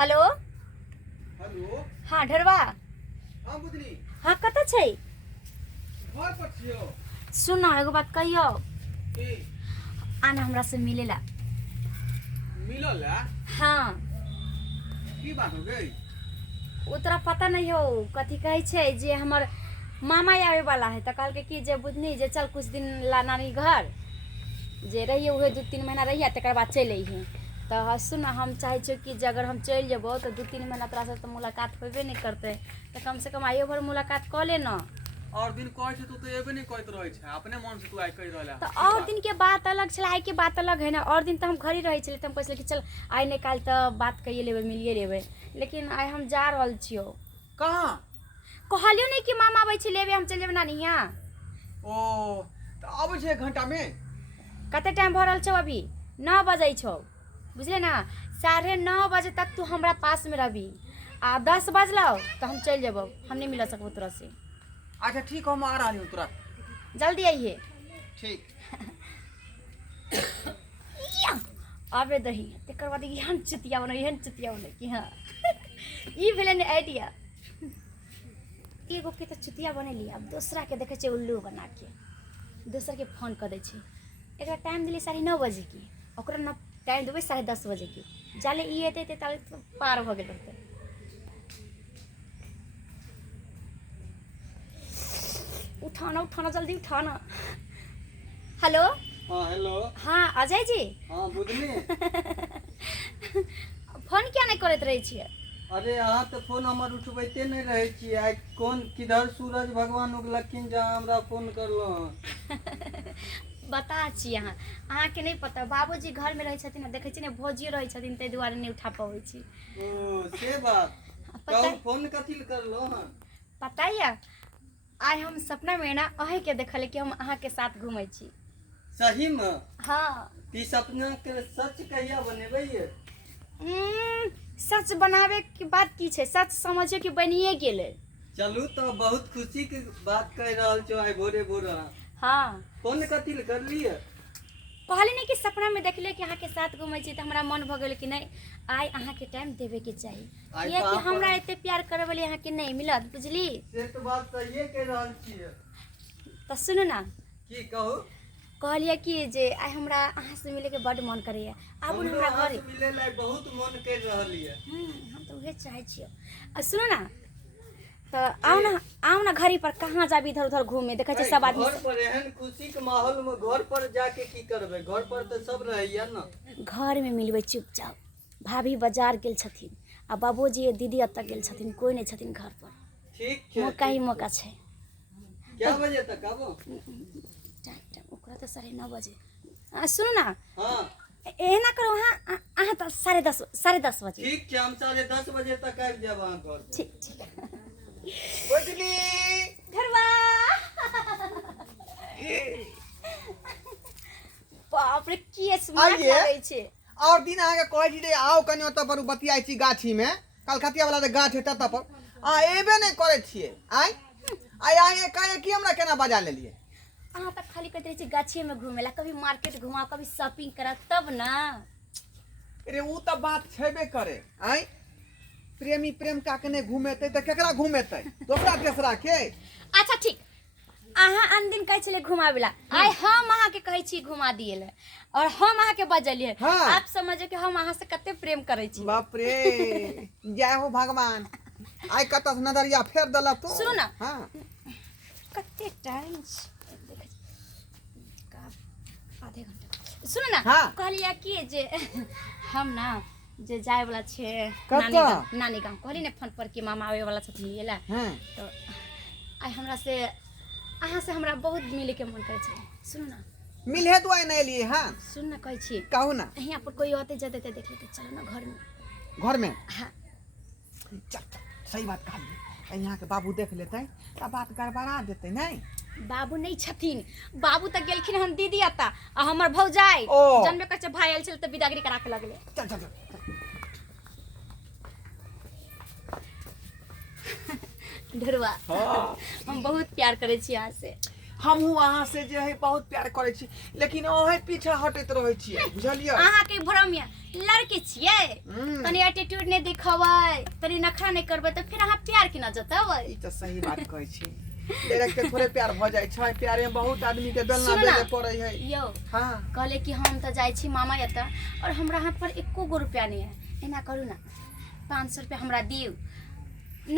Hello hello. हाँ ढरवा हाँ बुदनी। हाँ कत छै घर पर छियो। सुन न एगो बात कहियो की आना हमरा से मिलेला। मिलल है? हाँ की बात हो गई? वो तोरा पता नहीं हो कथी कहे छै जे हमर मामा आवे वाला है तो कहल के कि जे बुझनी जे चल कुछ दिन ला नानी घर जे रहिए उहे 2-3 महीना रहिए तकर बाद चल अइहे। तो सुन हम चाहे छो कि जे अगर हम चल जेबो तो 2-3 महीना तोरा से तो मुलाकात होबे नहीं करते तो कम से कम आइयो भर मुलाकात क ले न। और दिन कहै छै तू तो एबे नहीं कहत रहै छै, अपने मन से तू आइ कहि रहला। तो और दिन के बात अलग छला, आइ के बात अलग है ना। और दिन तो हम घर ही रहे छले, हम कहले कि चल आइ नहीं काल तो बात कइए लेबे मिलिए लेबे, लेकिन आइ हम जा रहल छियो। कहां? कहलियो नहीं कि मामा आबै छै लेबे, हम चल जेबे नानी यहाँ। ओ तो आबै छै 1 घंटा में। कते टाइम भ रहल छौ? अभी 9 बजे छौ, बुझले ना। 9:30 बजे तक तू हमरा पास में रहबी आ 10 बजलो तो हम चल जेबो, हम नहीं मिल सकबो तोरा से। अच्छा ठीक हम आ रहली हूं तोरा। जल्दी आइए। ठीक। आबे दही तकर बाद एहन चुतिया बने कि हाँ ई भेलै ने आइडिया। एगो के तो चुतिया बनेली, अब दूसरा के देखे छै उल्लू बना के, दूसरा के फोन कर दै छै। एकरा टाइम दिली 9:30 बजे की, ओकरा न टाइम देबै 10:30 बजे की। जाले ई एते ताले तो पार हो गेल रहते। उठाना जल्दी उठाना। हेलो हां हेलो। हाँ अजय जी। हां बुदनी। फोन क्या नहीं करत रहे छियै? अरे अहाँ तो फोन हमर उठबैते नहीं रहे छी। आइ कौन किधर सूरज भगवान उगलखिन जहाँ हमरा फोन करलो। बता छी अहाँ के नहीं पता, बाबूजी घर में रहे छथिन, देखे छी ने भोजियो रहे छथिन ते दुआरे नहीं उठा पाबै छी। ओ से बात। कहू फोन कथि ल करलो हन? पता है आज हम सपना में ना अहे के देखले कि हम अहाँ के साथ घूमे छी। सही में? हाँ। ई सपना के सच कहिया बनेबै ये? सच बनावे की बात की छै, सच समझियो कि बनिए गेले। चलू तो बहुत खुशी के बात कह रहल छो आइ भोरे भोरे। हाँ फोन कथि ल करलिए? कहली नहीं कि सपना में देखले कि अहाँ के साथ घूमे छी तो हमरा मन भ गेल कि नहीं आई अहाँ के टाइम देवे के चाहिए, किया कि हमरा एते प्यार करे वाली अहाँ के नहीं मिलत, बुझली। से तो बात सही कह रहल छिए। तो सुनु ना की कहू? कहलिए कि जे आई हमरा अहाँ से मिले के बड मन करैया, आबू ना हमरा घर। मिले ला बहुत मन कर रहलिए। हम तो उहे चाहे छियो। आ सुनो ना तो आओ ना घरी पर, कहाँ जाबी इधर उधर घूमे, देखे छै सब आदमी। घर पर एहन खुशी के माहौल में घर पर जाके की करबे? घर पर तो सब रहैया ना। घर में मिलबे चुपचाप। भाभी बाजार गेल छथिन आ बाबूजी दीदी अत्ता गेल छथिन, कोई नहीं छथिन घर पर। ठीक छै। मौका ही मौका छै। क्या बजे तक आबो? टाइम ओकरा तो 9:30 बजे। सुनो ना। हां एना करो अहाँ तो 10:30 बजे। ठीक छै, हम 10:30 बजे तक आबि जाब अहाँ घर। ठीक। बुझली घरवा। बाप रे की स्मार्ट लागे छै। और दिन आगे कहै छी रे आओ कनी ओत पर बतियाई छी गाछी में, कलकतिया वाला जे गाछ है तत पर आ एबे नहीं करे छिए। आइ कहे कि हमरा केना बजा लेलिए? अहाँ तक खाली कहते छी गाछी में घूमेला, कभी मार्केट घुमाओ, कभी शॉपिंग करा तब ना। अरे उ त बात छेबे करे। प्रेमी प्रेमिका के नहीं घुमेते त केकरा घुमेते? दोसरा तेसरा के? अच्छा ठीक, अहाँ अन दिन कहे छले घुमावेला, आई हम अहाँ के कहे छी घुमा दिएले और हम अहाँ के बजलिए। हाँ। आप समझो कि हम अहाँ से कते प्रेम करे छी। बाप रे जय हो भगवान। आई कत नजरिया फेर दला तो। सुनो ना। हां कते टाइम का आधे घंटा। सुनो ना। हाँ। कहलिया कि जे हम ना जे जाए वाला छे नानी गांव कहली ने फोन पर कि मामा आवे वाला छथिन येला। तो आई हमरा से अहाँ से हमरा बहुत मिले के मन करे छै। सुनो ना मिले तो आई नहीं लिए। हां सुन ना कहै छी। कहू ना। यहाँ पर कोई आते जाते देख लेते, चलो ना घर में। घर में? हाँ चल सही बात कहली। यहाँ के बाबू देख लेते त बात गड़बड़ा देते नहीं। बाबू नहीं छथिन, बाबू तक गेलखिन हम दीदी अता आ हमर भौजाई जनबे कछ भाई आइल छल त बिदागरी करा के लगले। चल ढरवा। हम बहुत प्यार करे छी यहाँ से। हमहू अहाँ से जे है बहुत प्यार करे छी लेकिन अहे पीछे हटैत रहे छियै बुझलियै अहाँ के भरमिया लड़के छियै तनी एटीट्यूड नहीं दिखाबै तनी नखरा नहीं करबै तो फिर अहाँ प्यार केना जताबै ई त सही बात कहै छी डायरेक्ट के थोड़े प्यार भ जाय छै प्यारे में बहुत आदमी के बेलना देले पड़ै है यो हां कहले कि हम त जाय छी मामा एता और हमरा हाथ पर एको गो रुपया नहीं है एना करू ना 500 रुपया हमरा दियौ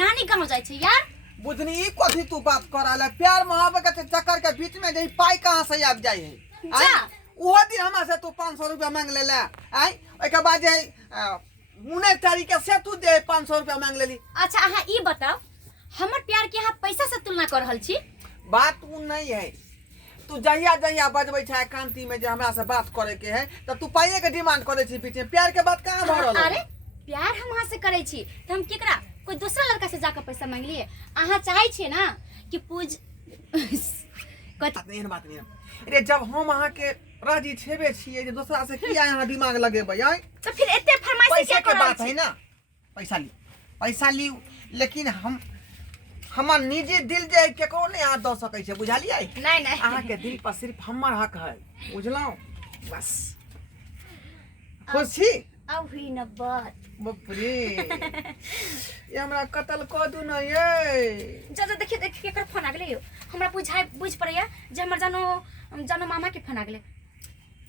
नानी गांव जाय छी यार बुझनी ई कथी तू बात कराला प्यार मोहब्बत के चक्कर के बीच में जे पाई कहां से आब जाय है जा वो दिन हमरा से तू 500 रुपया मांग लेला आई ओय के बाद जे 19 तारीख के से तू दे 500 रुपया मांग लेली अच्छा अहाँ ई बताओ हमर प्यार के अहाँ पैसा से तुलना कर रहल छी बात उ नहीं है तू जहिया जहिया बजबै छै कांति में जे हमरा से बात करे के है त तू पाइए के डिमांड करे छी पीछे प्यार के बात कहां भ रहल अरे प्यार हम अहाँ से करे छी त हम केकरा कोई दूसरा लड़का से जाकर पैसा मांग लिए अहाँ चाहे छी ना कि पूज बात नहीं अरे जब हम अहाँ के राजी छेबे छिए जे दूसरा से किया यहाँ दिमाग लगेबै आई तो फिर एते फरमाइश क्या के बात है ना पैसा ली लेकिन हमर निजी दिल जे केकरो नहीं हाथ द सकै छै बुझलियै नहीं अहाँ के दिल पर सिर्फ हमर हक है बुझलौ बस खुश छी अब हुई न बात बाप रे ये हमरा कत्ल क दू न ये जा देखिए केकर फोन आ गेलै यो हमरा बुझ पड़ैया जे हमर जानो मामा के फोन आ गेलै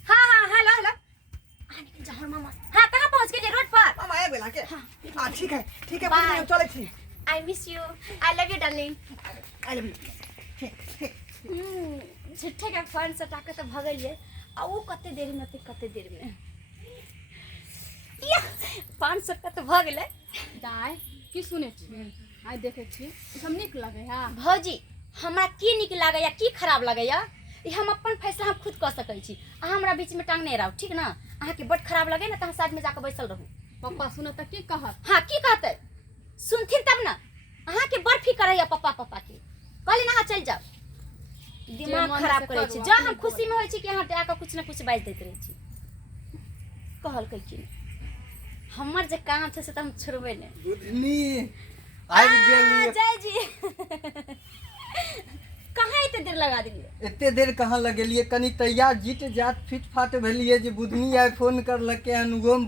हां हेलो आने जहर मामा हां कहां पहुंच गेलिए रोड पर मामा आए बेला के हां ठीक है Bye. हम चले छी I miss you I love you darling I love you झिट्ठे के फोन से टाके तो भगलिए आ वो कते देर में 500 रुपया तो भ गेलै दाय की सुने छी आइ देखे छी सब निक लगे हा भौजी हमरा की निक लागैया की खराब लगैया ई हम अपन फैसला हम खुद कर सकै छी अहाँ हमरा बीच में टांग नहीं रहू ठीक ना अहाँ के बड खराब लगे ना त साथ में जाकर बैसल रहू पप्पा सुनो त की कहत हां की कहते सुनथिन तब ना अहाँ के बड़ फिकर है पप्पा के कहली ना चल जाओ दिमाग खराब करे छी जब हम खुशी में होय छी कि अहाँ आके कुछ ना कुछ बाज दैत रहे छी कहल कह की हमर जे काम छै से त हम छोड़बे नै बुझनी आबि गेलिए जय जी कहाँ इतने देर लगा दिलिए एते देर कहाँ लगेलिए कनी तैयार जीत जात फिट फाट भेलिए जे बुधनी आइ फोन करलकै हन उगोम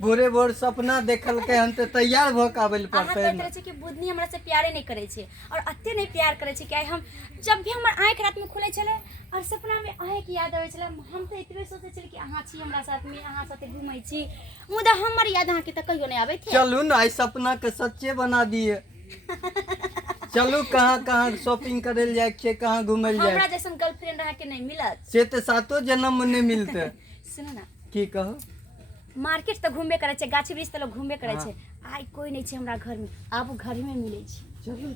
भोरे सपना देखलकै हन त तैयार भ के आबै ल अहाँ पड़तै कहते रहे कि बुधनी हमरा से प्यारे नहीं करे छे और अत्ते नहीं प्यार करे छे कि आइ हम जब भी हमर आंख रात में खुले छले और सपना में आए की याद आवे छले हम त एतबे सोचे छले कि अहाँ छी हमरा साथ में अहाँ साथे घुमै छी मुदा हमर याद अहाँ के त कहियो नहीं आबै थे चलू न आइ सपना के सच्चे बना दिए चलू कहाँ शॉपिंग करे ल जाए छे कहाँ घूमे ल हमरा जाए जैसन गर्लफ्रेंड रहा के नहीं मिलत से त सातो जन्म में नहीं मिलते सुनो ना की कहो मार्केट तो घूमबे करे छे गाछी वृक्ष तो लोग घूमबे करे छे आई कोई नहीं छे हमरा घर में आब घर में मिले छे चलू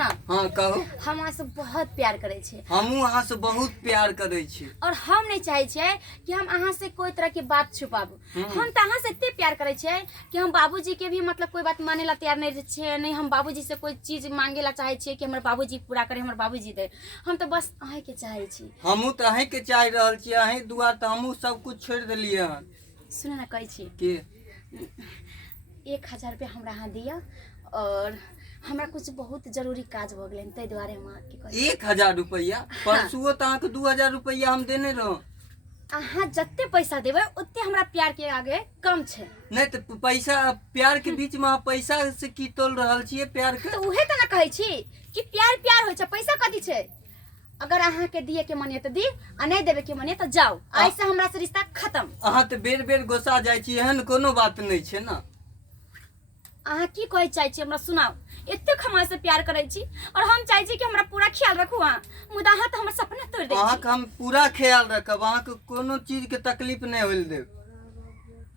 हाँ हाँ कहो हम अहाँ से बहुत प्यार करे छे हमहू अहाँ से बहुत प्यार करे छी और हम नहीं चाहे छे कि हम अहाँ से कोई तरह की बात छुपाबू हम तो अहाँ से इतने प्यार करे छे कि हम बाबूजी के भी मतलब कोई बात माने ला तैयार नहीं छे नहीं हम बाबूजी से कोई चीज मांगे ला चाहे छे कि हमर बाबूजी पूरा करे हमर बाबूजी दे हम तो बस अहे के चाहे छी हमहू तो अहे के चाह रहल छी अहे दुआ त हमहू सब कुछ छोड़ देलिए हन सुन ना कहे छी के 1000 रुपया हमरा अहाँ दिया और हमरा कुछ बहुत जरूरी काज भ गेलै तै दुआरे हम अहाँ के कहै 1000 रुपया परसुओ त अहाँ के 2000 रुपया हम देने रहो अहाँ जत्ते पैसा देबै ओत्ते हमरा प्यार के आगे कम छे नहीं तो पैसा प्यार के बीच में पैसा से की तोल रहल छिए प्यार के तो उहे त ना कहै छी कि प्यार होय छै पैसा कथी छै अगर अहाँ के दिए के मने त दी आ नहीं देबे के मने त जाओ आई से हमरा से रिश्ता खत्म अहाँ तो बेर गोसा जाय छी एहन कोनो बात नहीं छै ना अहाँ की कहै चाहै छी हमरा सुनाओ एते हमरा से प्यार करै छी और हम चाहै छी कि हमरा पूरा ख्याल रखू अहाँ मुदा अहाँ त हमर सपना तोड़ दै अहाँ छी के हम पूरा ख्याल रखब अहाँ के कोनो चीज के तकलीफ नहीं होल देब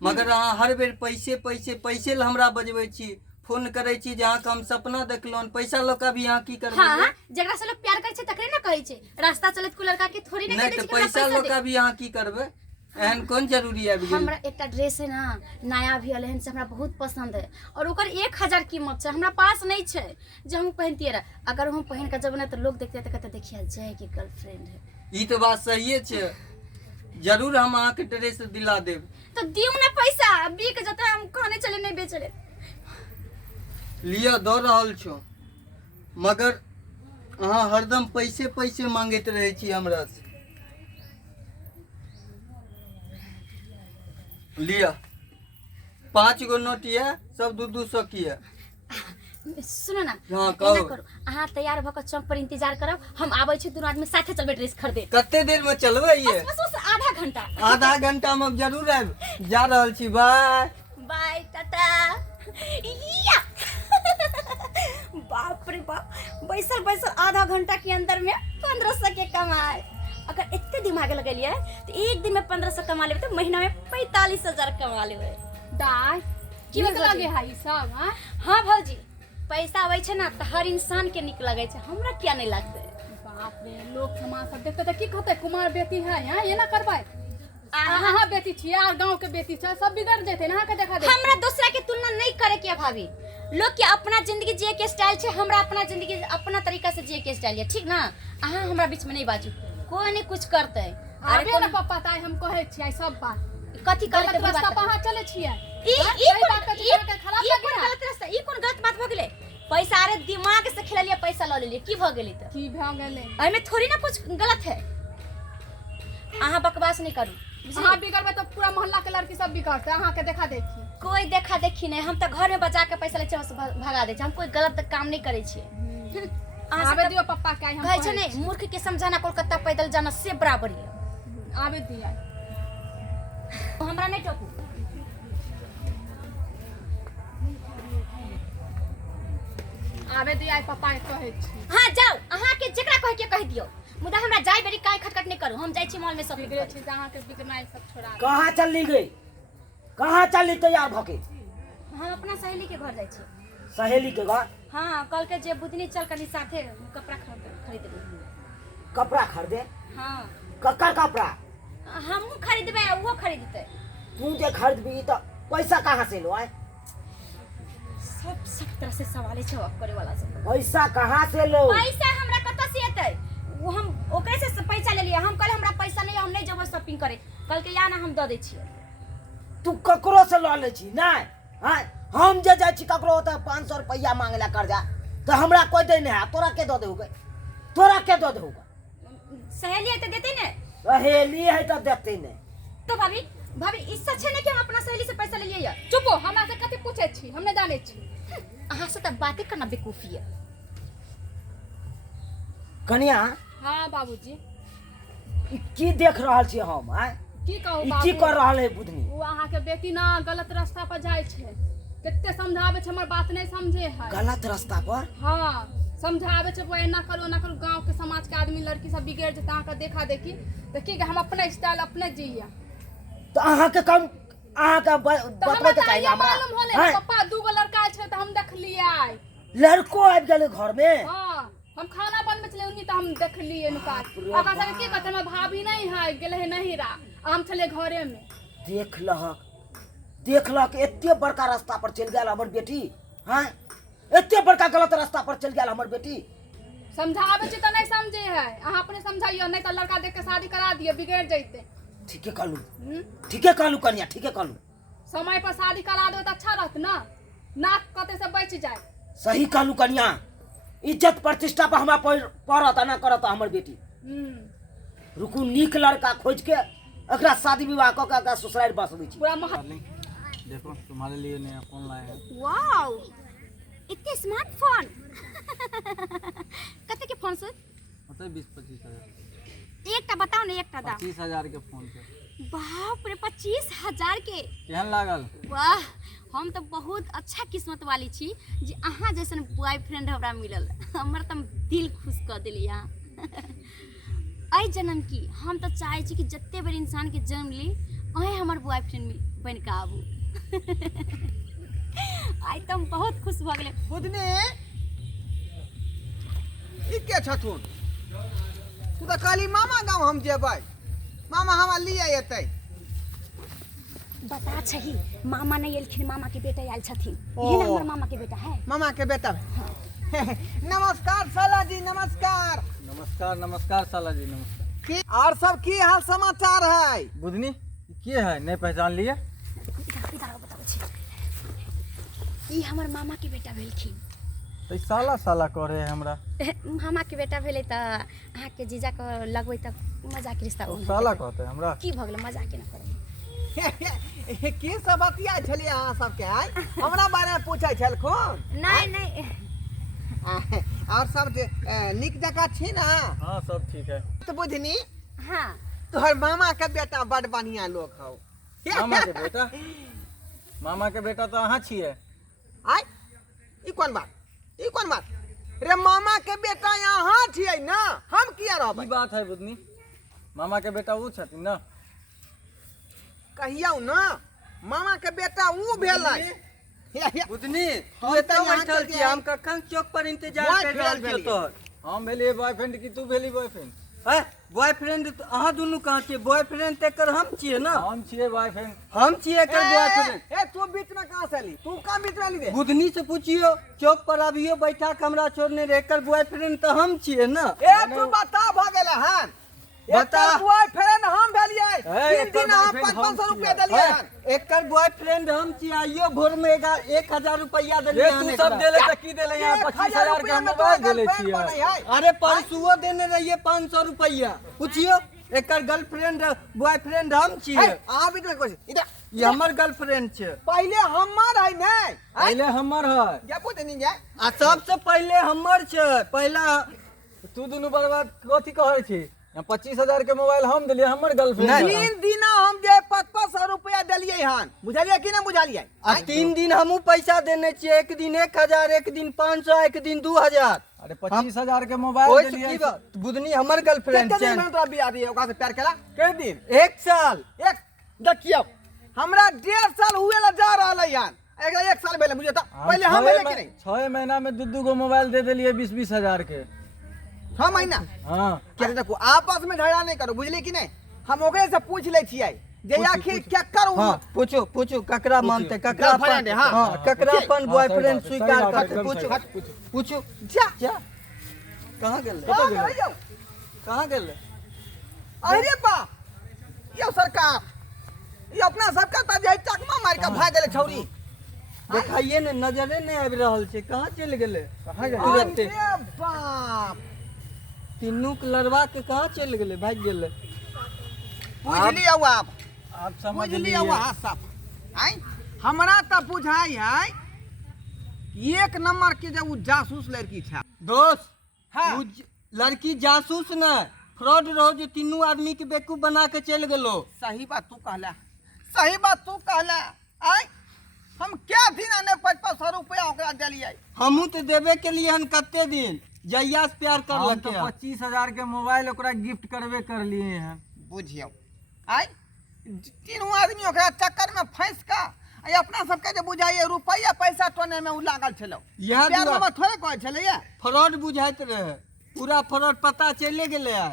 मगर अहाँ हर बेर पैसे ल हमरा बजबै छी फोन करे छी जे अहाँ के हम सपना देखलौन पैसा ल के भी अहाँ की करबै हां जकरा से लोग प्यार करे छै तकरे ना कहै छै रास्ता चलत को लड़का के थोड़ी ना नहीं कहै तो छै पैसा ल के भी अहाँ की करबै एहन कौन जरूरी है हमरा एकटा ड्रेस है ना नया भी अलहन से हमरा बहुत पसंद है और ओकर 1000 कीमत छै हमरा पास नहीं छै जे हम पहनतिए रह अगर हम पहन के जब ना तो लोग देखते त कहते देखिए जय की गर्लफ्रेंड है ई तो बात सही छै जरूर हम अहाँ के ड्रेस दिला देब तो दियौ ना पैसा बिक जता हम कहने चले नहीं बेचले लिया दो रहल छो मगर अहाँ हरदम पैसे पैसे मांगैत रहै छी हमरा से। लिया 5 गो नोट ये, सब 200 की है। सुनो ना, हाँ, एना कहू। करू, अहाँ तैयार भऽ कऽ चौक पर इंतजार करब, हम आबै छी, दुनू आदमी साथे चलबै ड्रेस खरीदे। कते देर में चलबै ये? बस आधा घंटा। आधा घंटा में जरूर आब जा रहल छी। Bye bye tata. या! बाप रे बाप, बैसल बैसल आधा घंटा के अंदर में 1500 के कमाए। अगर इतने दिमाग लगेलिए तो एक दिन में 1500 कमा लेबै तो महीना में 45,000 कमा लेबै। दाय की नीक भौजी? लगे है ई सब। हाँ हाँ भौजी, पैसा आबै छै ना तो हर इंसान के नीक लगे छै, हमरा क्या नहीं लगते। बाप रे, लोग समाज सब देखते तो की कहते कुमार बेटी है यहाँ, ये ना करबै। अहाँ बेटी छियै और गांव के बेटी छै, सब बिगड़ जेते ना के देखा दे। हमरा दूसरा के तुलना नहीं करे के भाभी। लोग के अपना जिंदगी जिए के स्टाइल छै, हमरा अपना जिंदगी अपना तरीका से जिए के स्टाइल है, ठीक ना। अहाँ हमरा बीच में नहीं बाजू, कोई नहीं कुछ करते। अरे ना पप्पा, ताई हम कहै छियै सब बात। कथी गलत गलत रास्ता बात? पर अहाँ चले छियै। ई हाँ, ई सही कोन बात कहै ई- छियै, अहाँके खराब ई लगे कोन ना? गलत रास्ता? ई कोन गलत बात भ गेलै? पैसा अरे दिमाग से खेललिए, पैसा ल लेलिए, की भ गेलै त? की भए गेलै? एमे थोड़ी ना कुछ गलत है। अहाँ बकवास नहीं करू, अहाँ बुझलिए? बिगड़बै तो पूरा मोहल्ला के लड़की सब बिगड़ते, अहाँ के देखा देखी। कोई देखा देखी नहीं, हम तो घर में बचा के पैसा ले छै, भगा दे छै। हम कोई गलत काम नहीं करे छिए। अहाँ आबे सब दियो पप्पा के, हम कहै छै कहै नहीं, छी। मूर्ख के समझाना कोलकाता पैदल जाना से बराबर है। आबे दिया। हमरा नहीं टोकू। आबे दिया पप्पा के कहै छी। हाँ जाओ, अहाँ के जेकरा कह के कह दियो, मुदा हमरा जाय बेरी काय खटखट नहीं करू। हम जाय छी मॉल में शॉपिंग बिगड़े करे। छी अहाँ के बिगड़नाइ सब छोड़ा दे। कहाँ चलली गई? कहाँ चलली तैयार भके? हम अपना सहेली के घर जाय छी। सहेली के घर हाँ, कल के जे बुधनी चल कनी साथे कपड़ा खरीद ली। कपड़ा खरीदे? हाँ, ककर कपड़ा? हमहू खरीदबे, वो खरीदते। तू जे खरीदबी तो पैसा कहाँ से लो आए? सब तरह से सवाल छै करे वाला सब। पैसा कहाँ से लो? पैसा हमरा कतऽ से एतै? वो हम ओकरे से पैसा ले लिया। हम कहले हमरा पैसा नहीं, हम नहीं जेबै शॉपिंग करे। कल के या ना हम द दै छियै। तू ककरो से लऽ ले छी? नहीं हाँ, हम जे जाइ छी ककरो ओतऽ 500 रुपया मांगला कर्जा तो हमरा कोई दे नहीं है। तोरा के दो देगा? तोरा के दो देगा? सहेली है तो देते ने। सहेली है तो देते नहीं। तो भाभी भाभी इससे अच्छे नहीं कि हम अपना सहेली से पैसा ले लिए या। चुप हो, हमरा से कथि पूछे छी, हम नहीं जाने छी। अहाँ से तब बातें करना बेवकूफी है। कन्या हाँ बाबूजी, ई की देख रहल छी हम? आय की कहू ई बाबू, की कर रहल है बुधनी? वो अहाँ के बेटी ना गलत रास्ता पर जाय छै। कते समझावे छै, हमर बात नहीं समझे है। गलत रास्ता पर? हाँ, समझावे छै, वो एना करू ना करू, गांव के समाज के आदमी लड़की सब बिगड़ जेते। अहाँ के देखा देखी तो की हम अपने स्टाइल अपने जिया। तो अहाँ के कम अहाँ के तो बतबै हमरा के तो चाहिए ये हमरा। मालूम होले हैं? पप्पा दूगो लड़का छै तो हम देख लियै। लड़को आबि गेलै घर में? हाँ, हम खाना बनबे छले उन्हीं तो हम देख लिए इनका। रे ओकरा संगे की कहते, हमर भाभी नहीं है, गेले है नहिरा, हम चले घरे में। देख लहक एते बड़का रास्ता पर चल गया हमर बेटी। हैं? एते बड़का गलत रास्ता पर चल गया हमर बेटी। समझावे छी तो नहीं समझे है। अहाँ अपने समझाइयो, नहीं तो लड़का देख के शादी करा दिए, बिगड़ जैते। ठीके कहलू कन्या, ठीके कहलू। समय पर शादी करा दो तो अच्छा रहत ना, नाक कते से बच जाए। सही कहलू कन्या। इज्जत प्रतिष्ठा पर हमरा पड़त ना करत हमर बेटी। रुकू, नीक लड़का खोज के एकरा शादी विवाह क के एकरा ससुराल बसबै छी। पूरा देखो तुम्हारे लिए नया फोन लाए हैं। वाओ, इतने स्मार्टफोन। कते के फोन से? मतलब 20-25 हजार। एकटा बताओ ने, एकटा दाम। 25 हजार के फोन पे। बाप रे, 25,000 के? केहन लागल? वाह, हम तो बहुत अच्छा किस्मत वाली छी जे अहाँ जैसन बॉयफ्रेंड हमरा मिलल। हमर तो दिल खुश कर दिली यहाँ। आई जन्म की हम तो चाहे छी कि जत्ते बेर इंसान के जन्म ली अहे हमर बॉयफ्रेंड बन के आबू। आई तो हम बहुत खुश भ गेले। बुधनी ई के छथुन? तू तो कहली मामा गाँव हम जेबै, मामा हमरा लिए एतै। बता छही, मामा नहीं एलखिन, मामा के बेटा आयल छथिन। ओ। ये ना हमर मामा के बेटा है। मामा के बेटा। नमस्कार साला जी, नमस्कार। नमस्कार नमस्कार साला जी, नमस्कार। की और सब की हाल समाचार है? बुधनी के है, नहीं पहचान लिए? इधर बताओ छी। ई हमर मामा के बेटा भेलखिन। तो साला साला करे है हमरा। मामा के बेटा भेले त अहाँ के जीजा को लगबै त मजाक रिश्ता तो हो साला कहते हमरा। की भ गेल मजाक के न करे। की सब बतिया छलिए अहाँ सबके आइ हमरा बारे में पूछै छलखुन। नहीं नहीं और सब निक जगह छी ना। हाँ सब ठीक है। तो बुझनी हाँ तोहर मामा के बेटा बड़ बढ़िया लोग हौ। मामा के बेटा, मामा के बेटा तो अहाँ छिए। आइ ई कोन बात, ई कोन बात रे? मामा के बेटा यहाँ छियै ना, हम किया रहबै? की बात है बुदनी, मामा के बेटा वो छथिन ना। कहियौ ना मामा के बेटा ऊ भेलै। बुझनी तू एतऽ बैठल छी, हम कखन चौक पर इंतजार कर रहल छियै तोहर। हम भेलिए बॉयफ्रेंड की तू भेली बॉयफ्रेंड? है बॉयफ्रेंड अहाँ दुनू कहाँ छियै? बॉयफ्रेंड तेकर हम छियै ना। हम छिए बॉयफ्रेंड। हम छियै एकर बॉयफ्रेंड। ए तू बीच में कहां से एली? तू कहां बीच में एली रे? बुधनी से पूछियो, चौक पर अभियो बैठा के हमरा छोड़ने रे। एकर बॉयफ्रेंड तो हम छियै ना। ए तू बता भ गेलै हन। बता। एकर बॉयफ्रेंड हम भेलियै। ए, 3 दिन एकर हम boyfriend 500 हम रुपया छियै। देलियै हन। एकर बॉयफ्रेंड हम छियै। आइयो भोर में 1000 रुपया ये देलियै तू हन सब एकरा। देले त की देले यहाँ 25,000 के हम मोबाइल देले छिए। अरे परसुओ देने रहिए 500 रुपया। पूछियो एकर गर्लफ्रेंड बॉयफ्रेंड हम छियै। आ बीच में कोई इधर ये हमर गर्लफ्रेंड छै। पहले हमर है नै। पहले हमर है। या पूछ नहीं जाए। आ सबसे पहले हमर छै। पहला तू दुनू बर्बाद कथी कहै छी? यहाँ 25,000 के मोबाइल हम दिलिए, हमर गर्लफ्रेंड। 3 दिन हम जे 500 रुपया देलियै हन, बुझलियै कि नहीं बुझलियै? आ 3 दिन हमहू पैसा देने छियै। एक दिन 1000, एक दिन 500, एक दिन 2000। अरे 25,000 के मोबाइल ओइ से दिलिए। की बात? बुधनी हमर गर्लफ्रेंड कितने छै। दिन में तोरा बियाह दिए? ओकरा से प्यार केला? के दिन? 1 साल। एक देखियो हमरा 1.5 साल हुए ला जा रहलै हन। एकरा 1 साल भेलै मुझे त पहले हम भेलै कि नहीं? 6 महीना में दू गो मोबाइल दे दिलिए 20-20 हजार के। 6 महीना हाँ क्या देखो आपस में झगड़ा नहीं करो, बुझली कि नहीं? हम ओकरे से पूछ ले छियै जे आखिर क्या करू। हाँ पूछो पूछो ककरा मानते, ककरा girlfriend है, हाँ। हाँ ककरा अपन बॉयफ्रेंड सही स्वीकार बात है, करते। एकदम पूछो सही बात। पूछो जा जा कहाँ गेल? कहाँ गए यौ? कहाँ गेल? अरे बा यो सरकार ये अपना सरकार त जे चकमा मार के भाग गेलै छौरी। देखाइए ने, नजरे नहीं आबि रहल छै। कहाँ चलि गेले? कहाँ गेलै? तुरंते अरे बाप तीनू के लड़वा के कहाँ चलि गेले? भाग गेले। बुझली अब आप आप समझ बुझली लीजिए। अब वहाँ सब आई हमरा त बुझाई है एक नंबर के जो जासूस लड़की छै। दोस्त हाँ। उ लड़की जासूस न फ्रॉड रहो जो तीनू आदमी के बेवकूफ बना के चल गेलो। सही बात तू कहला, सही बात तू कहला। आई हम क्या दिन ने 500 रुपया ओकरा देलियै। हमू तो देवे के लिए हन कते दिन जहिया से प्यार कर हम तो लगे। 25,000 के मोबाइल ओकरा गिफ्ट करबे कर लिए हैं। बुझियो आई तीनों आदमी ओकरा चक्कर में फंस का आई अपना सबके जे बुझाइए रुपया पैसा टोने में उ लागल छलो। यह प्यार दुआ- में थोड़े कहै छलै या। फ्रॉड बुझाइत रहे, पूरा फ्रॉड पता चले गेले है।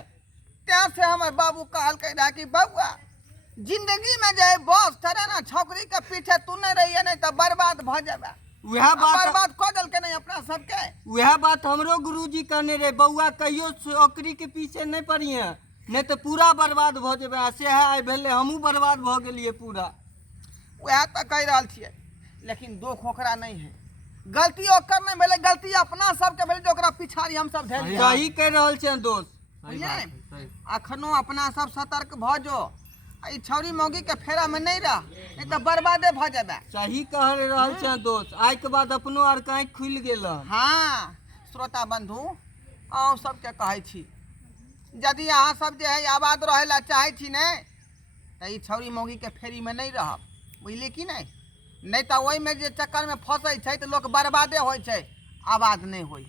त्या से हमर बाबू कहलकै रहा कि बउआ जिंदगी में जे बस चढ़े ना छोकरी के पीछे तू नहीं रहिए नहीं तो बर्बाद भ जाबे। वह बात बर्बाद कर देलकै नहीं अपना सबके। वह बात हमरो गुरुजी कहने रहे, बउआ कहियो छोकरी के पीछे नहीं पड़िए नहीं तो पूरा बर्बाद भ जेबे। से है भेले हमहू बर्बाद भ गेलिए पूरा। वह तो कह रहल छियै लेकिन दो खोखरा नहीं है। गलती ओकर नहीं भेलै, गलती अपना सबके भेलै जे ओकरा पिछाड़ी हम सब धेलियै। सही कह रहल छै दोस्त। बुझलियै? अखनो अपना सब सतर्क भ जो। ई छौरी मौगी के फेरा में नहीं रह नहीं तो बर्बादे भ जाबे। सही कह रहल छै दोस्त। आइ के बाद अपनो आर कांख खुल गेल। हाँ श्रोता बंधु अहूँ सबके कहै छी यदि अहाँ सब जे है आबाद रहे ला चाहे छी ने तो ई छौरी मौगी के फेरी में नहीं रहब, बुझली कि नहीं? नहीं तो ओहि में जे चक्कर में फंसै छै तो लोग बर्बादे होइ छै, आबाद नहीं होइ।